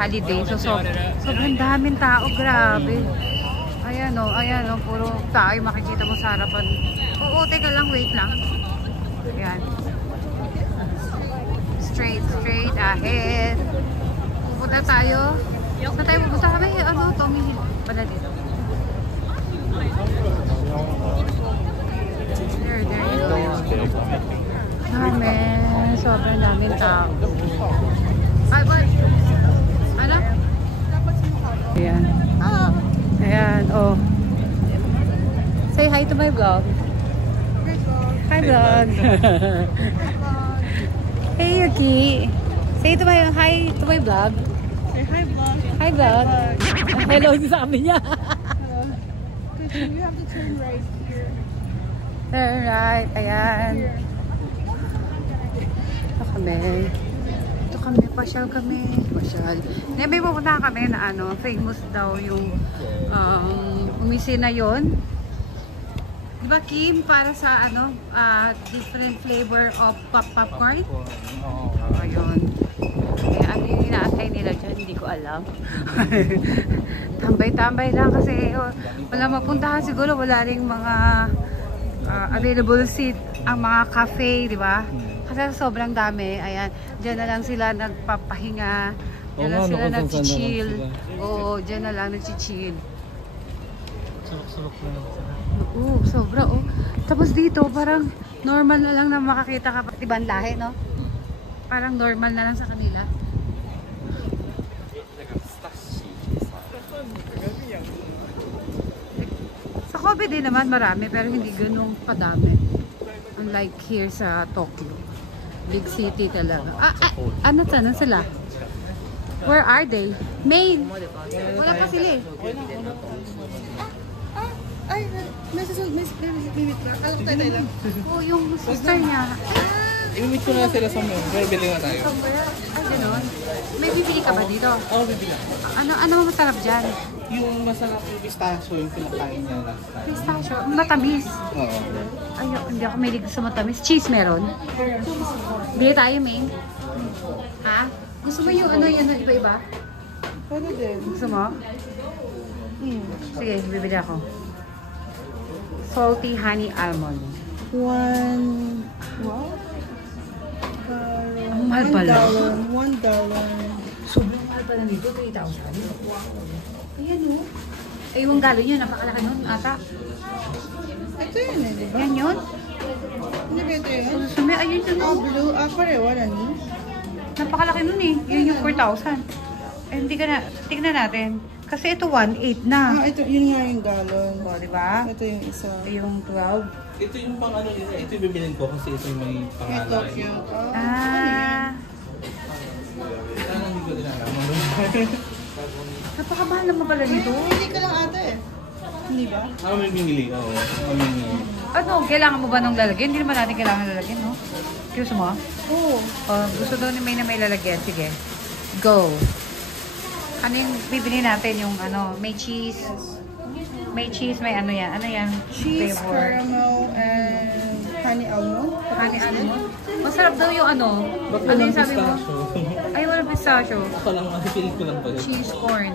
Holiday. So sobrang daming tao, grabe. Ayan o, puro tao yung makikita mo sa harapan. Oo, teka lang, wait lang. Ayan. Straight ahead. Pupunta tayo. Saan tayo pupunta kami? Ano, Tommy Hill pala dito. There you go. Dami. Sobrang daming tao. Ay, what? Ano? Ayan. Ayan, oh. Say hi to my vlog. Hi vlog. Hey Yuki. Say to my hi to my vlog. Say hi vlog. Hi vlog. Hello sa amin niya. Hello. You have to turn right here. Turn right. Ayan. Ito kami. Pasyal kami. May pupunta kami na ano, famous daw yung umisi na yon. Diba Kim? Para sa ano, different flavor of popcorn? Ayun. Kaya ano yung inaantay nila dyan, hindi ko alam. Tambay-tambay lang kasi wala mapuntahan siguro, wala ring mga available seat ang mga cafe, di ba? Kasi sobrang dami, ayan, dyan na lang sila nagpapahinga, dyan na sila nag-chill. Oo, dyan na lang nag-chill. Oo, sobra, oh. Tapos dito, parang normal na lang na makakita ka pati ibang lahi, no? Parang normal na lang sa kanila. Sa Kobe din naman marami, pero hindi ganun kadami. Unlike here sa Tokyo. Big city talaga. Ano sila? Where are they? Main! Wala pa sila eh. Ay, nasa baby car. Alam ko tayo lang. Oh, yung sister niya. I-meet ko na sila sa mga. Pero bili nga tayo. Ay, gano'n. May bibili ka ba dito? Oo, bibili. Ano masarap dyan? Yung masarap yung pistachio, yung pinakain niya last time. Pistachio? Matamis. Oo. Ay, hindi ako mahilig sa matamis. Cheese meron? Bili tayo, main. Ha? Gusto mo yung ano, iba-iba? Pwede din. Gusto mo? Sige, bibili ako. Salty honey almond. Ang mahal pala. $1. Sobrang mahal pala nito, 3,000. Ayan o. Ay, yung galon yun, napakalaki nun ata. Ito yun eh, di ba? Yan yun? Hindi ba ito yun? Sumi, ayun yun. Blue. Pareho, wala ni. Napakalaki nun eh. Yun yung 4,000. Eh, hindi ka na, tignan natin. Kasi ito 1,800 na. Ito, yun nga yung galon. O, diba? Ito yung isa. Ito yung 12. Ito yung pang ano nila. Ito yung bibilin ko kasi ito yung may pangalan. Tokyo. Sana hindi ko din alam. Napakamahal naman pala nito. Hindi ka lang ate eh. Hindi ba? Ako may binili. Oo. Mamimili. Ano, kailangan mo ba nung lalagyan? Hindi naman natin kailangan lalagyan, no? Gusto mo? Oo. Gusto daw ni May na may lalagyan. Sige. Go. Ano yung bibili natin? Yung ano, may cheese. May cheese, may ano yan. Ano yan? Cheese, Flavor. caramel, and honey almond. Honey almond. Masarap daw yung ano. Ba't Ano yung walang sabi mo? pistachio? Ay, walang pistachio. Ako lang, makikilig ko lang pala. Cheese corn.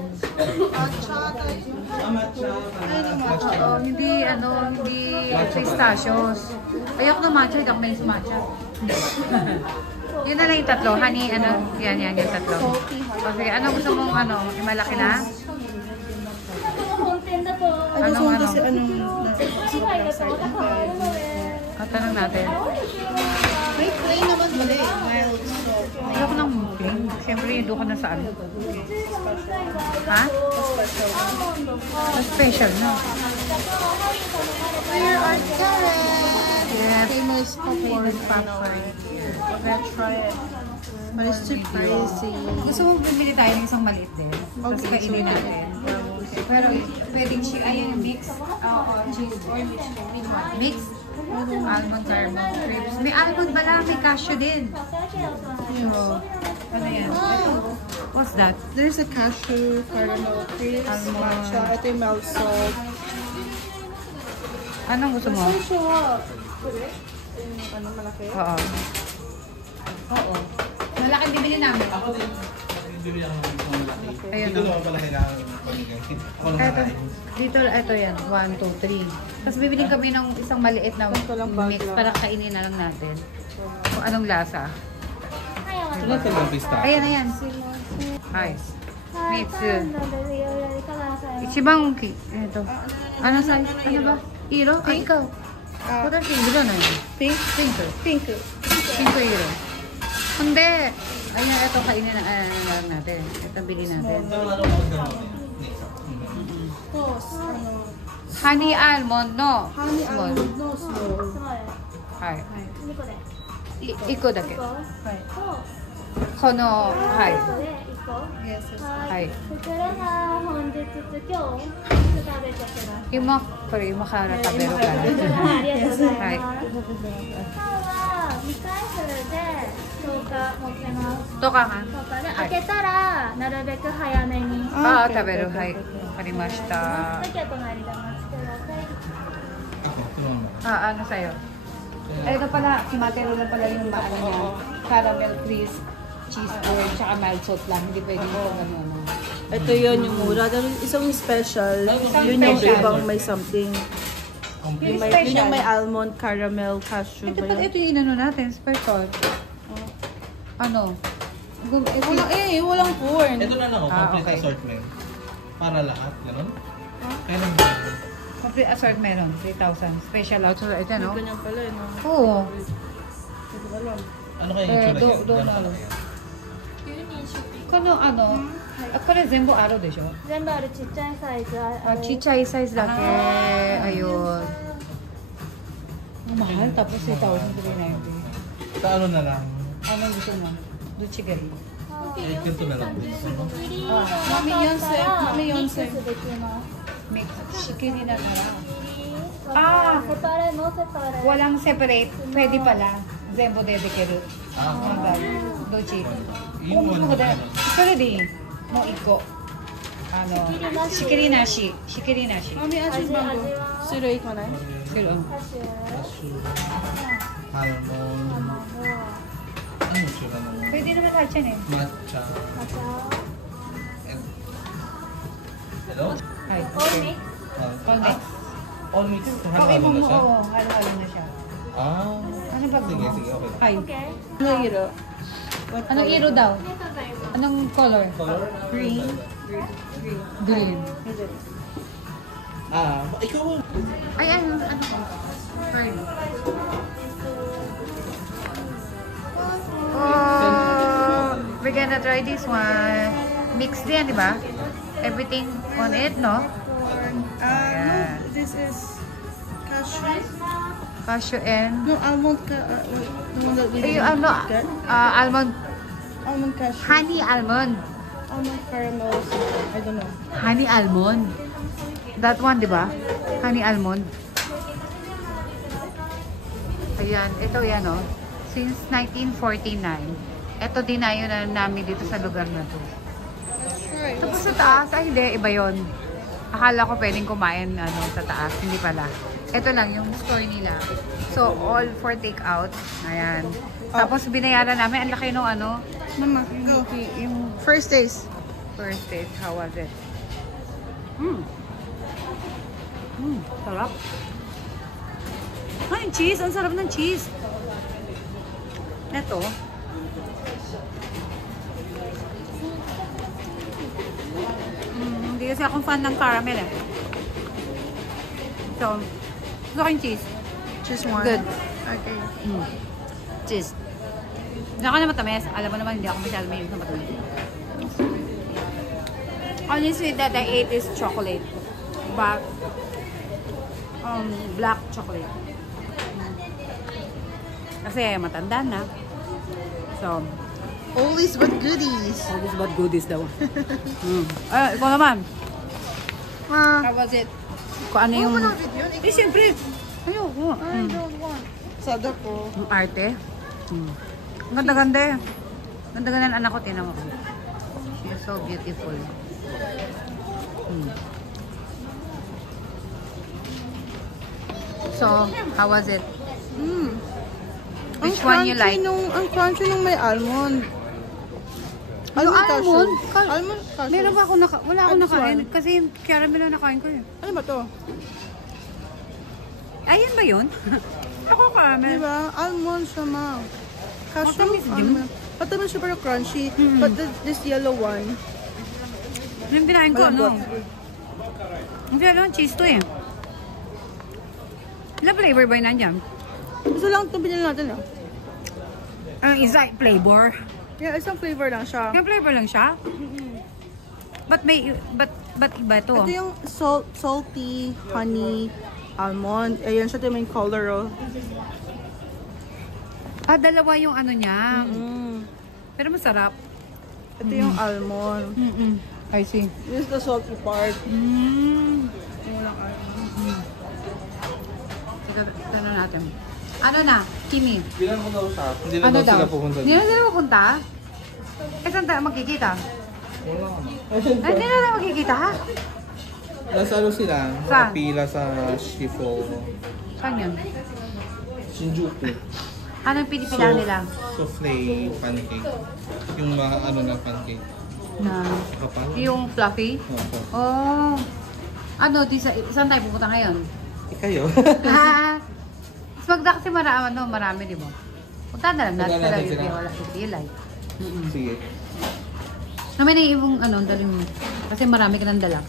Oo, hindi pistachios. Ayoko ng matcha, hindi ako may matcha. Yun na lang yung tatlo. Honey, ano, yan, yung tatlo. Okay, ano gusto mong ano? Yung malaki na? I just want kasi sobrang side. Tanong natin. May plain naman mali. Mild salt. Ayoko ng plain. Siyempre, doon ka na sa ano. Ha? Special. Special, no? Here are carrots. Yes. Famous popcorn. Let's try it. But it's too pricey. Gusto mo bumili tayo ng isang maliit din? Tapos Okay, kainin so natin. Pero pwedeng ayun, mix. Cheese or mix. Almond caramel crepes. May almond pala, may cashew din. Yeah. Ano yan? What's that? There's a cashew, caramel crisp, Almond. matcha, ito yung mild salt. Anong gusto mo? Ano malaki? Oo. Oo. Malaki bibili namin. Ako din. Bibili ako ng isang malaki. Ayun, Dito oh. naman pala kailangan pamigay. Ako lang Eto, nakain. dito, ito yan. 1, 2, 3. Tapos bibili kami ng isang maliit na Ito lang bag mix lang. para kainin na lang natin. Kung anong lasa. Ito lang sa pista. Ayan, ayan. Hi. Mitsu. Ichibang uki. Ito. Ano sa? Ano ba? Iro? Ah, ikaw. Watashi, iro na yun. Pink? Pink. Pink. Pink iro. Hindi. Ayan, ito kainin na lang natin. Ito bili natin. Toast. Ano? Honey almond, no? Honey Small. almond, no small. Hi. 2個で1個だけ。 1個 Right. とこの、はい。セットで1個 Yes, yes. はい。こちらが本日と今日2つ食べこちら今、これ今から食べるかありがとうございますはいパンは2回フルで10日持ってますら。とかは10日ではい開けたらなるべく早めにああ、 Okay, 食べる。 okay, はい。 okay. わかりまし待たつ。ときは隣でお待ちください Ako, tulungan mo. Ah, ano sa'yo? Ay, ito pala, si Matero lang pala yung maano niya. Caramel crisp, cheese curd, tsaka mild salt lang. Hindi pwede yung gano'n. Ito yun yung mura. Pero isang special. Isang Yun yung special. ibang may something. Complete. Yun yung may almond, caramel, cashew. Ito ba pala, yun? ito yung inano natin, special. Ano? Ito, Walang corn. Ito na lang ako, Ah, complete okay. assortment. Para lahat, gano'n? Kaya lang ba? complete assortment meron, 3,000. Special out. So, ito, no? Ganyan pala, no? Oo. Hindi ko alam. Ano kaya Eh, yung tsura niya? do Gano'n na. kalaki? この、これ全部あるでしょ全部あるちっちゃいサイズあ、ちっちゃいサイズだけ。Ayun. Ang mahal, tapos 3,390. Sa ano na lang? Anong gusto mo? Duchigari. Eh, ganito na lang. Mami Yonsei. Mami ミック Yonsei. スできます Mix. Shikiri na para. あセパレノーセパレ Walang separate. Pwede pala. Zenbo dedekeru. Ah, Dochi. yung Kung one mo da. na. Pero di. Mo iko. Ano? Shikiri nashi. Shikiri nashi. Mami, asin mango. 味は Suroy ka na? Pero, カシュー Cashew, almond, 卵 ano tsura ng pwede naman lahat yan eh. matcha. 抹茶 and- Hello? Ay, オールミ okay. ック All mix. All mix. Okay Halo-halo mo na mo. siya? Oo, halo-halo na siya. Ah. Ano ba? Sige, sige, okay. Ay, オッケー Ano iro? anong iro daw? ありがとうございます Anong color? Color? Green. Green. Ah, ikaw. Ay, ano ko? Fine. Oh, we're gonna try this one. Mixed din, di ba? Everything on it, no? No, this is cashew. Cashew and... No, almond ka. Wait, the one that we Ay, didn't ano? get. Almond. Almond cashew. Honey almond. Almond caramel. I don't know. Honey almond. That one, di ba? Honey almond. Ayan, ito yan, oh. Since 1949. Ito dinayo na namin dito sa lugar na to. Let's try. Tapos sa taas, ay hindi, iba yon. Akala ko pwedeng kumain sa taas. Hindi pala. Ito lang yung store nila. So, all for take out. Ayan. Tapos binayaran namin. Ang laki nung ano. Mama, go. Yung first taste. First date. How was it? Sarap. Ay, cheese. Ang sarap ng cheese. Ito. Hindi kasi akong fan ng caramel eh. So, gusto ko yung cheese. Just one. Good. Okay. Cheese. Hindi ako na matamis. Alam mo naman, hindi ako masyado may na matamis. Only sweet that I ate is chocolate. But, black chocolate. Kasi matanda na. So, Always but goodies. all this but goodies daw. Ikaw naman. Ah. How was it? Kung ano yung... Ano video? Eh, siyempre. Ayoko. I don't want. Sada ko. Ang arte. Ang ganda-ganda eh. Ganda-ganda ng anak ko. Tinan mo. She is so beautiful. So, how was it? Which one you like? Ang crunchy nung may almond. Yung cashew. almond? Almond cashew. Meron ba ako wala akong This nakain. one. Kasi caramel ang nakain ko eh. Ano ba to? Ayun ba yun? Ako caramel. Diba? Almond siya, ma. Cashew. Matamis din. Almond. Matamis siya pero crunchy. But this yellow one. Yung binain ko, ano? Ang yellow, cheese to eh. Ilang flavor ba yun nandiyan? Gusto lang itong binili natin, ah. Ang isa, flavor. Yeah, isang flavor lang siya. Yung flavor lang siya? But iba to? Ito yung salty, honey, almond. Ayan siya, ito yung main color, oh. Ah, dalawa yung ano niya. Pero masarap. Ito yung almond. I see. This is the salty part. Yung walang almond. Ito na natin. Ano na? Kimi? Bilang ko daw siya. Hindi na Ano daw sila pupunta Hindi na sila pupunta? Eh, saan tayo magkikita? Wala Ay, hindi na tayo magkikita, ha? Nasa ano sila? Saan? Pila sa Shifo. Saan yun? Shinjuku. Anong pinipilahan nila? Souffle pancake. Yung mga ano na pancake. Na, Kapal. yung fluffy? Opo. Oh. Ano, saan tayo pupunta ngayon? Kayo. Magda kasi marami, di ba? Punta na lang natin Punta sila natin yung sila. wala si Pilay. Sige. Na may naiibong dali mo. Kasi marami ka nang dala.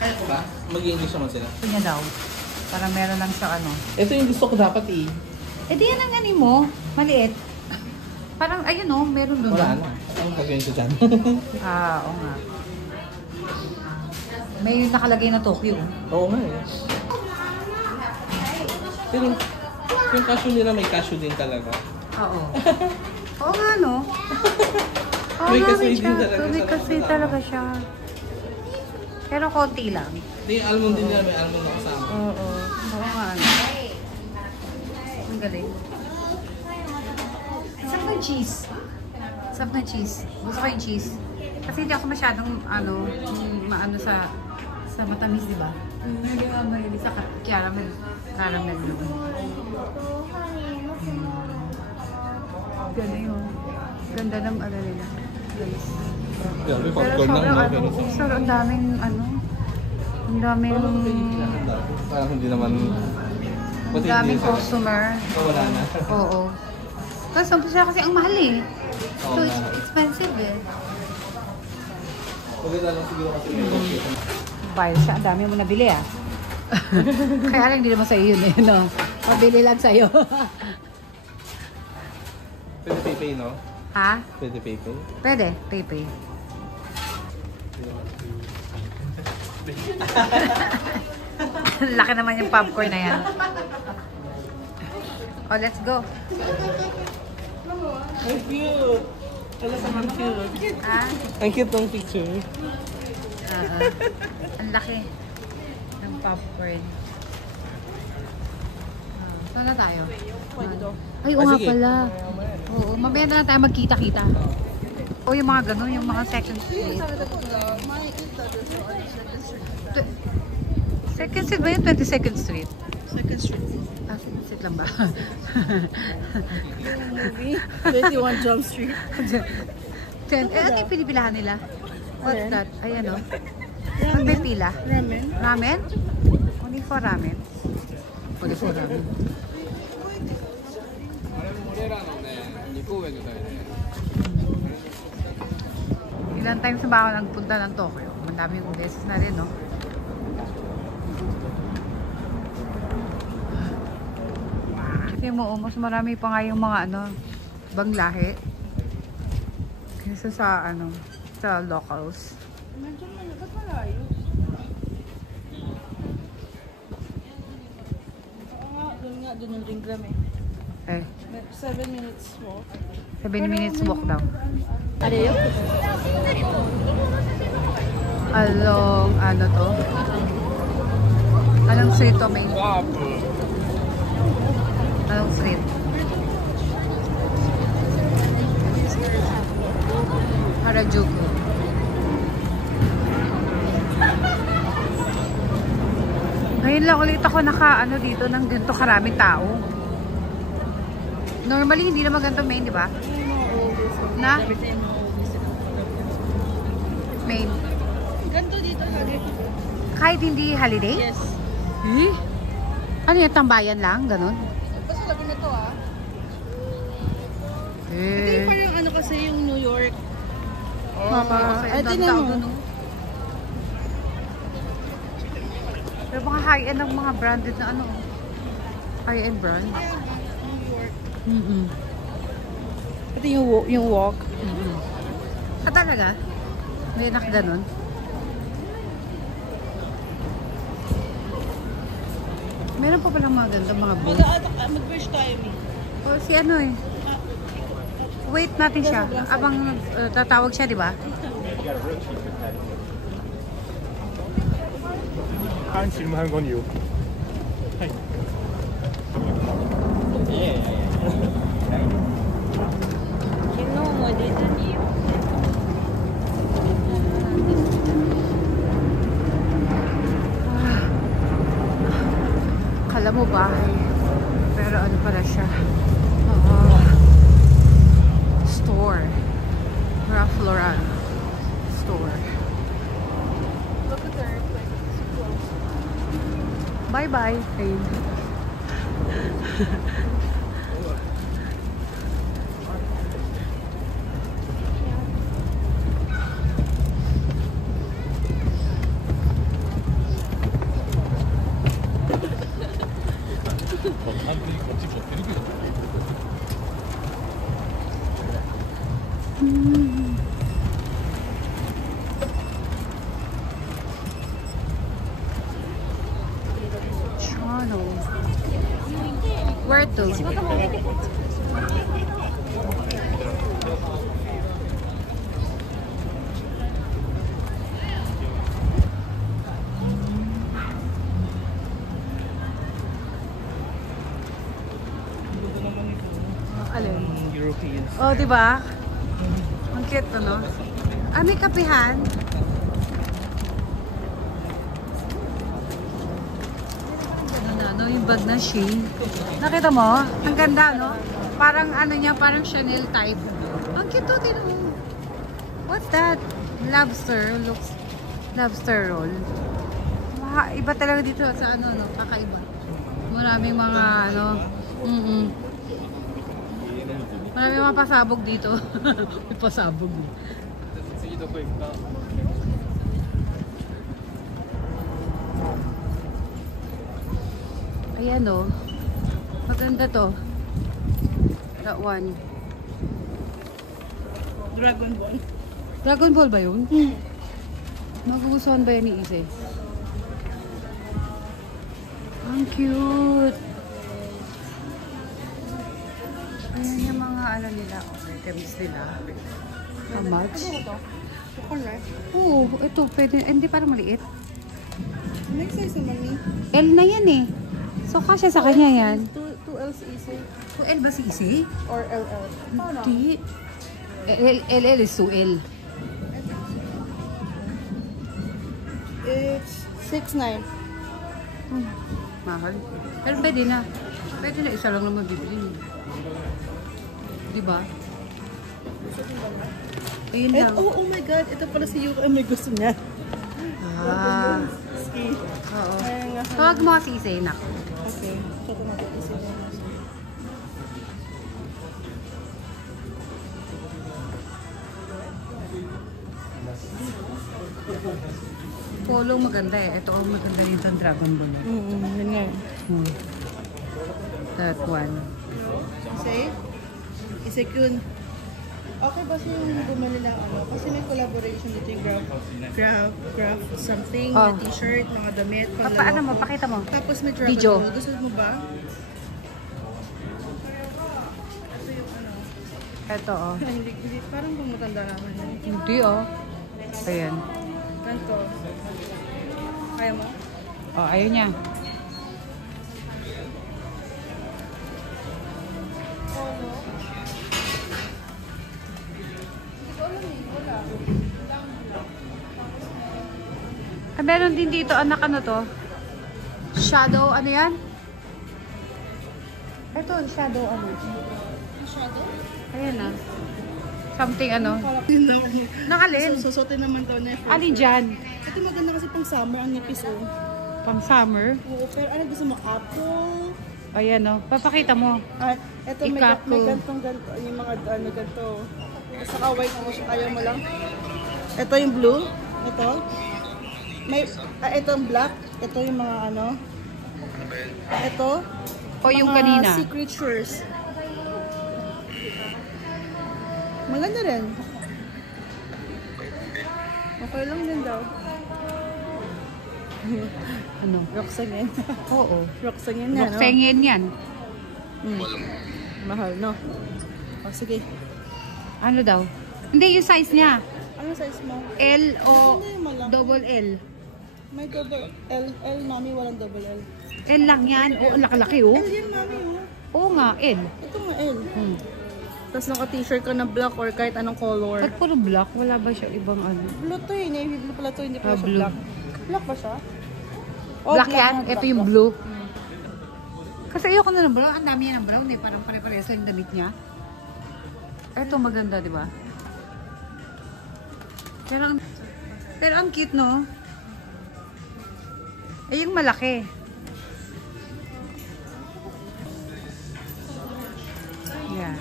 Kaya ko ba? Mag-i-English naman sila. Ito niya daw. Parang meron lang siya ano. Ito yung gusto ko dapat eh. Eh di yan ang ano mo. Maliit. Parang ayun oh, meron doon. Wala na. Ano gagawin ko dyan? Oo nga. May nakalagay na Tokyo. Oo nga eh. Pero yung cashew nila may cashew din talaga. Oo. Oo nga no. Oo May nga, kaswi din siya. talaga May sa kaswi kasama. talaga siya. Pero konti lang. Hindi yung almond din nila, may almond na kasama. Oo. Oo nga. Ano. Ang galing. Sarap ng cheese. Sarap ng cheese. Gusto ko yung cheese. Kasi hindi ako masyadong maano sa matamis, di ba? Hindi nga mahilig sa caramel. Caramel naman. Ganda yun. Ganda ng ano nila. Guys. Yeah, may Pero popcorn lang, sobrang no? Pero sobrang daming ang daming parang hindi naman... Buti hindi daming sila. customer. Wala na. Oo. Kasi kasi ang mahal eh. So Oo it's nga. expensive eh. Maganda lang siguro kasi may popcorn. Bayad siya, ang dami mo nabili ah. Kaya lang hindi naman sa'yo yun eh, no? Mabili lang sa'yo. Pwede pay-pay, no? Ha? Pwede pay-pay. Pwede, pay. Laki naman yung popcorn na yan. Oh, let's go. Ang cute! Wala sa mga cute. Ha? Ang cute ng picture. Ang laki ng popcorn. Saan na tayo? Ay, oo nga sige. pala. Oo, mamaya na lang tayo magkita-kita. O yung mga gano'n, yung mga second street. Second street ba yun? 22nd street? Second street. Ah, second street lang ba? Movie. 21 Jump Street. Ano yung pinipilahan nila? What's Alin? that? Ayan o. Ano ba yung pila? Ramen. Ramen? Only for ramen? Only for ramen. Ilang times na ba ako nagpunta ng Tokyo? Madami yung beses na rin, no? Tingnan mo, mas marami pa nga yung mga ano, ibang lahi. Kaysa sa ano, sa locals. Medyo ba't malayo? Oo nga, doon yung ring gram eh. Eh, 7 minutes walk. 7 minutes walk daw. Areyo? Along, ano to? Anong street to, May? Anong street? Harajuku. Ngayon lang ulit ako naka, ano dito, ng ganito karaming tao. Normally, hindi naman ganito main, di ba? Na? Main. Ganto dito lagi. Kahit hindi holiday? Yes. Eh? Ano yan, tambayan lang? Ganon? Basta lagi na to ah. Ito yung Eh. parang ano kasi yung New York. Kasi Ay, ang tingnan tao mo. dun, oh. Pero mga high-end ng mga branded na ano. High-end brand. New York. Mm-mm. Ito yung walk. Mm-mm. Ah, talaga? May nak ganon? Meron pa palang mga ganda, mga booth. Mag-wish tayo, Mi. O, si ano eh. Wait natin siya. Abang tatawag siya, di ba? 한질문한 건 이요. Kala mo ba? Pero ano pala siya? Store. Ralph Lauren store. Look at her. Like, so close. Bye-bye, babe. 사람들이 같이 뭐 데리고 있어. Toronto. Where to? Alin? Europeans. Oh, di ba? Ang cute to, no? Ah, may kapihan. Ano, yung bag na Shein. Nakita mo? Ang ganda, no? Parang ano niya, parang Chanel type. Ang cute to, tingnan mo. What's that? Lobster. Looks lobster roll. Iba talaga dito sa ano, no? Kakaiba. Maraming mga ano. Maraming mga pasabog dito. May pasabog. Ayan o. Maganda to. That one. Dragon Ball. Dragon Ball ba yun? Magugustuhan ba yan ni Ise? Ang cute. Ayan yung mga ano nila. Items nila. How much? Ano to? Chocolate. Oo, ito pwede. Hindi parang maliit. Next size naman, Mi. L na yan eh. So kasya sa kanya yan. 2L's easy. 2L ba si Ise? Or LL. Hindi. LL is 2L. It's 6'9". Mahal. Pero pwede na. Pwede na isa lang naman bibili. Diba? Ayun lang. Oh my God. Ito pala si Yuka. May gusto niya. Ah. Ski. Oo. Kaya nga. Tawag mo kasi isa yun ako. Okay. Ito natin isa niya. Polo maganda eh. Ito ang maganda dito ang Dragon Ball. Yun nga. That one. Say? Isekun. Okay ba siya yung bumili ng ano? Kasi may collaboration dito yung graph something, Oh. na t-shirt, mga damit, Paano mo? Pakita mo. Tapos may travel Video. doll. Gusto mo ba? Ito, oh. Hindi, parang pumatanda naman. Hindi, oh. Ayan. Ganito. Kaya mo? Oh, ayun niya. Ah, meron din dito, anak, ano to? Shadow, ano yan? Ito, shadow, ano? Shadow? Ayan, ah. Something, ano? Yun lang. Nakalin. Susutin naman daw na effort. Alin dyan? Ito maganda kasi pang summer, ang nipis oh. Pang summer? Oo, pero ano gusto mo? Apple? Ayan, oh. Papakita mo. At ito may Ikaku. gantong yung mga ano ganito. Saka white mo siya, ayaw mo lang. Ito yung blue. Ito. May, ito yung black. Ito yung mga ano. Ito. O yung mga kanina. sea creatures. Maganda rin. Okay lang din daw. Ano? Roxangen. Oo. Roxangen na, no? Roxangen yan. Mahal, no? O, sige. Ano daw? Hindi, yung size niya. Ano size mo? L o Hindi, malaki. double L. May double L. L, mami, walang double L. L lang yan. O, laki-laki, oh. L yan, mami, oh. Oo nga, L. Ito nga, L. Tapos naka-t-shirt ka na black or kahit anong color. Ba't puro black? Wala ba siya ibang ano? Blue to eh. Navy blue pala to. Hindi pala siya blue. black. Black ba siya? Black yan? na, Ito black, yung black. blue. Kasi ayoko na ng brown. Ang dami niya ng brown eh. Parang pare-parehas lang yung damit niya. Ito maganda, di ba? Pero ang cute, no? Eh, yung malaki. Yeah.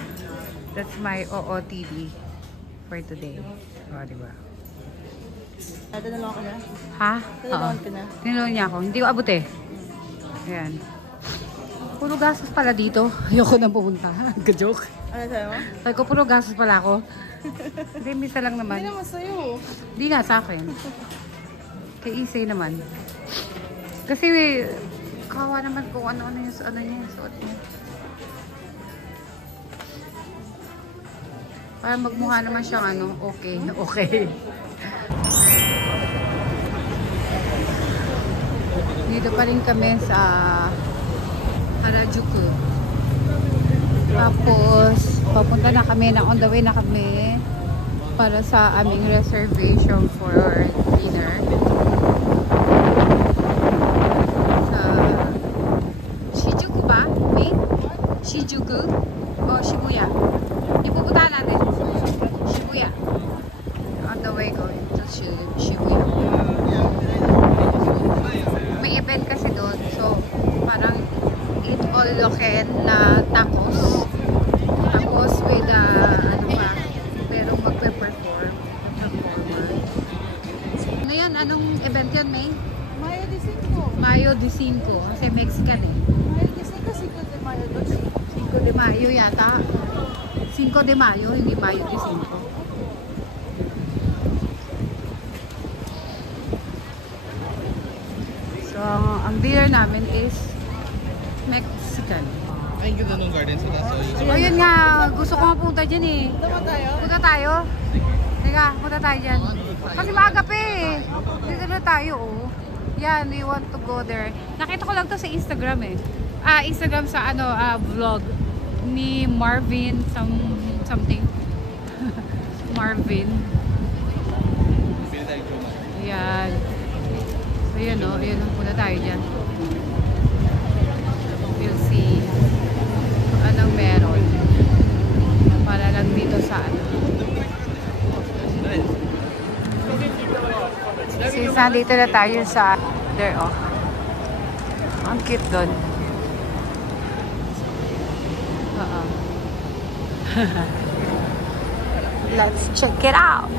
That's my OOTD for today. O, diba? Ito na lang ako na. Ha? Tinulungan ka na. Tinulungan niya ako. Hindi ko abot eh. Ayan. Puro gastos pala dito. Ayoko nang pumunta. Ka-joke. Ano sa'yo? Sabi ko, puro gastos pala ako. Hindi, misa lang Hindi naman. naman sa'yo. Hindi nga sa akin. Kay Isay naman. Kasi, kawa naman kung ano-ano yung suot niya. Para magmukha naman siyang ano, okay. Okay. Dito pa rin kami sa Harajuku. Tapos, papunta na kami, on the way na kami para sa aming reservation for dinner. Sa Shinjuku ba? May? Shinjuku? O Shibuya? Ipupunta natin. Shibuya. On the way going to Shibuya. May event kasi doon. So, parang eat all you can na tacos. Tapos with ano pa, pero magpe-perform. Ano yun? Anong event yun, May? Mayo de 5. Mayo de 5. Kasi Mexican eh. Mayo de 5, 5 de Mayo de 5 de Mayo yata. 5 de Mayo, hindi Mayo de 5. So, ang dinner namin is Mexican. Ay, yung ganda ng garden sila. So, Ayun nga, gusto ko mapunta dyan eh. Tama tayo? Punta tayo? Teka, punta tayo dyan. Kasi maaga pa eh. Dito na tayo oh. Yan, we want to go there. Nakita ko lang to sa Instagram eh. Instagram sa ano, vlog ni Marvin something. Marvin. Yan. So yun o, yun o, punta tayo dyan. We'll see kung anong meron. Para lang dito sa ano. Since nandito na tayo sa there oh. Ang cute doon. Let's check it out.